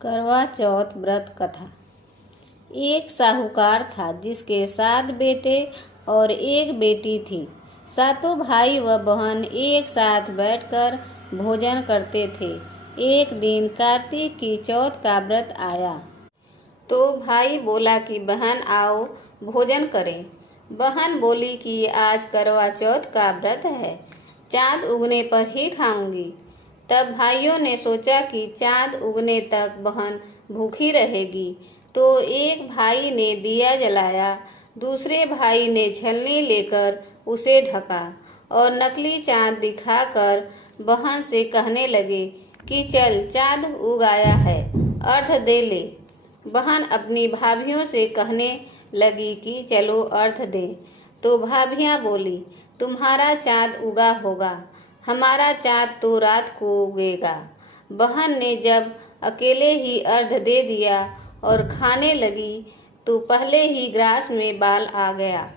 करवा चौथ व्रत कथा। एक साहूकार था जिसके 7 बेटे और एक बेटी थी। सातों भाई व बहन एक साथ बैठकर भोजन करते थे। एक दिन कार्तिक की चौथ का व्रत आया तो भाई बोला कि बहन आओ भोजन करें। बहन बोली कि आज करवा चौथ का व्रत है, चाँद उगने पर ही खाऊंगी। तब भाइयों ने सोचा कि चाँद उगने तक बहन भूखी रहेगी, तो एक भाई ने दिया जलाया, दूसरे भाई ने छलनी लेकर उसे ढका और नकली चाँद दिखाकर बहन से कहने लगे कि चल चाँद उग आया है, अर्घ दे ले। बहन अपनी भाभियों से कहने लगी कि चलो अर्घ दें, तो भाभियाँ बोली तुम्हारा चाँद उगा होगा, हमारा चाँद तो रात को उगेगा। बहन ने जब अकेले ही अर्घ दे दिया और खाने लगी तो पहले ही ग्रास में बाल आ गया,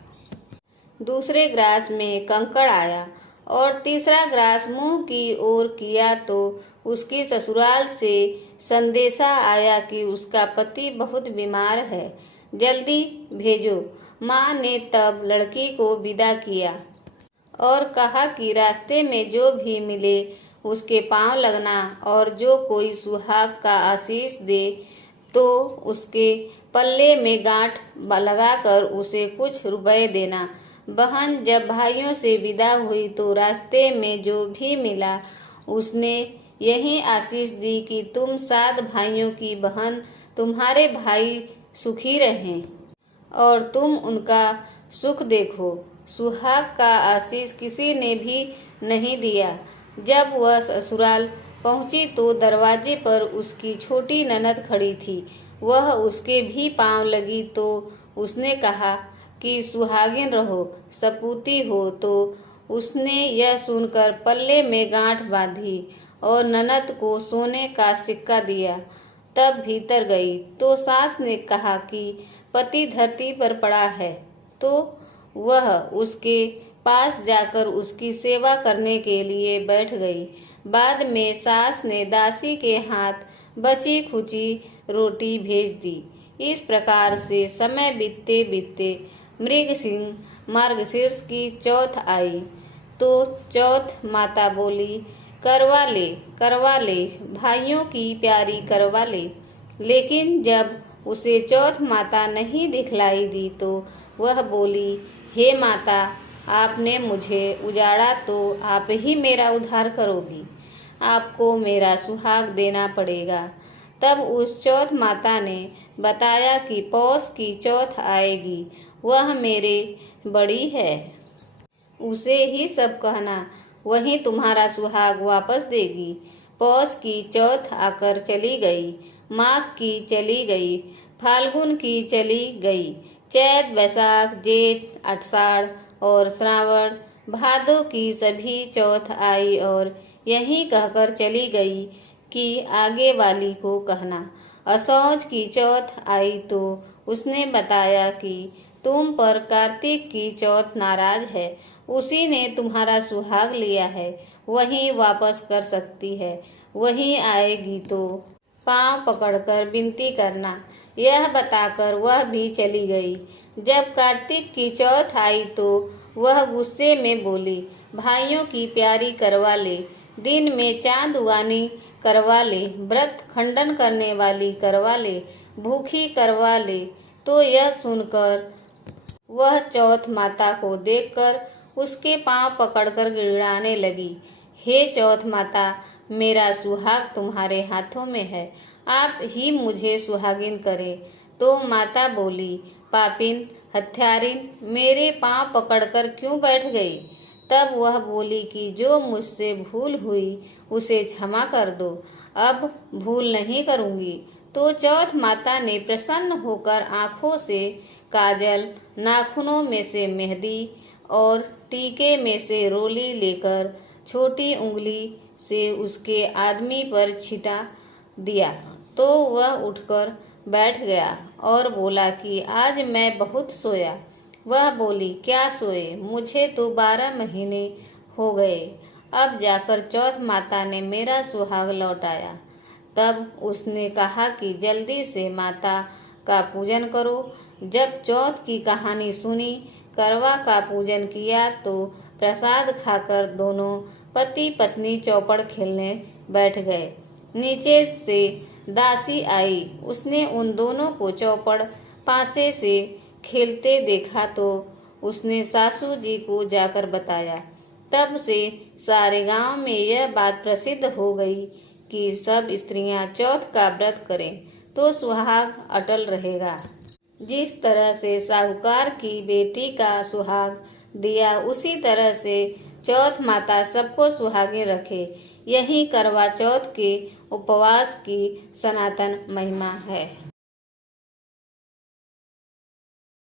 दूसरे ग्रास में कंकड़ आया और तीसरा ग्रास मुंह की ओर किया तो उसकी ससुराल से संदेशा आया कि उसका पति बहुत बीमार है, जल्दी भेजो। माँ ने तब लड़की को विदा किया और कहा कि रास्ते में जो भी मिले उसके पांव लगना और जो कोई सुहाग का आशीष दे तो उसके पल्ले में गांठ लगाकर उसे कुछ रुपए देना। बहन जब भाइयों से विदा हुई तो रास्ते में जो भी मिला उसने यही आशीष दी कि तुम 7 भाइयों की बहन, तुम्हारे भाई सुखी रहें और तुम उनका सुख देखो। सुहाग का आशीष किसी ने भी नहीं दिया। जब वह ससुराल पहुंची तो दरवाजे पर उसकी छोटी ननद खड़ी थी। वह उसके भी पांव लगी तो उसने कहा कि सुहागिन रहो, सपूती हो। तो उसने यह सुनकर पल्ले में गांठ बांधी और ननद को सोने का सिक्का दिया। तब भीतर गई तो सास ने कहा कि पति धरती पर पड़ा है, तो वह उसके पास जाकर उसकी सेवा करने के लिए बैठ गई। बाद में सास ने दासी के हाथ बची खुची रोटी भेज दी। इस प्रकार से समय बीतते बीतते मृगशिर मार्गशीर्ष की चौथ आई तो चौथ माता बोली करवा ले भाइयों की प्यारी करवा ले। लेकिन जब उसे चौथ माता नहीं दिखलाई दी तो वह बोली हे माता, आपने मुझे उजाड़ा तो आप ही मेरा उद्धार करोगी, आपको मेरा सुहाग देना पड़ेगा। तब उस चौथ माता ने बताया कि पौष की चौथ आएगी, वह मेरे बड़ी है, उसे ही सब कहना, वही तुम्हारा सुहाग वापस देगी। पौष की चौथ आकर चली गई, माघ की चली गई, फाल्गुन की चली गई, चैत बैसाख जेठ आषाढ़ और श्रावण भादो की सभी चौथ आई और यही कहकर चली गई कि आगे वाली को कहना। असौज की चौथ आई तो उसने बताया कि तुम पर कार्तिक की चौथ नाराज है, उसी ने तुम्हारा सुहाग लिया है, वही वापस कर सकती है, वही आएगी तो पांव पकड़कर विनती करना। यह बताकर वह भी चली गई। जब कार्तिक की चौथ आई तो वह गुस्से में बोली भाइयों की प्यारी करवा ले, दिन में चाँद उगानी करवा ले, व्रत खंडन करने वाली करवा ले, भूखी करवा ले। तो यह सुनकर वह चौथ माता को देखकर उसके पांव पकड़कर गिड़गिड़ाने लगी, हे चौथ माता, मेरा सुहाग तुम्हारे हाथों में है, आप ही मुझे सुहागिन करे। तो माता बोली पापिन हत्यारिन, मेरे पांव पकड़कर क्यों बैठ गई। तब वह बोली कि जो मुझसे भूल हुई उसे क्षमा कर दो, अब भूल नहीं करूंगी। तो चौथ माता ने प्रसन्न होकर आंखों से काजल, नाखूनों में से मेहंदी और टीके में से रोली लेकर छोटी उंगली से उसके आदमी पर छिटा दिया तो वह उठकर बैठ गया और बोला कि आज मैं बहुत सोया। वह बोली क्या सोए, मुझे तो 12 महीने हो गए, अब जाकर चौथ माता ने मेरा सुहाग लौटाया। तब उसने कहा कि जल्दी से माता का पूजन करो। जब चौथ की कहानी सुनी, करवा का पूजन किया तो प्रसाद खाकर दोनों पति पत्नी चौपड़ खेलने बैठ गए। नीचे से दासी आई। उसने उन दोनों को चौपड़ पासे से खेलते देखा तो उसने सासू जी को जाकर बताया। तब से सारे गांव में यह बात प्रसिद्ध हो गई कि सब स्त्रियां चौथ का व्रत करें तो सुहाग अटल रहेगा। जिस तरह से साहूकार की बेटी का सुहाग दिया, उसी तरह से चौथ माता सबको सुहागे रखे। यही करवा चौथ के उपवास की सनातन महिमा है।